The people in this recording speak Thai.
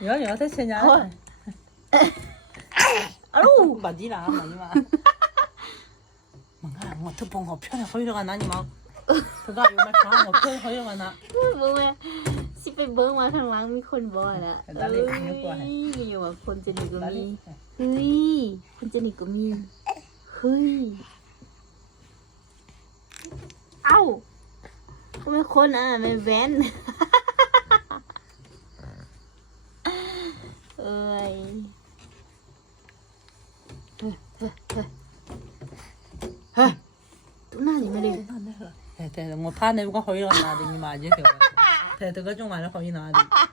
เดี๋ยวเที่ยวเทเชียนะอะลูมาดีนะมาดีมามึงอะมึทุบผมก็พี่เนี่ยเขาอยู่กันนะนี่มั้งถ้าได้ยินมาพี่เนี่ยเขาอยู่กันนะไม่เว้ยสิไปเบิ้งมาข้างล่างมีคนบ่อยละเฮ้ยมีอยู่ว่าคนจะหนีก็มีเฮ้ยคนจะหนีก็มีเฮ้ยเอ้าทำไมคนอ่ะไม่แว้น对对对，哎，你们的，对、啊、我怕那个好易拿的，啊、你买一条，对，这个就完了，好易拿的。啊啊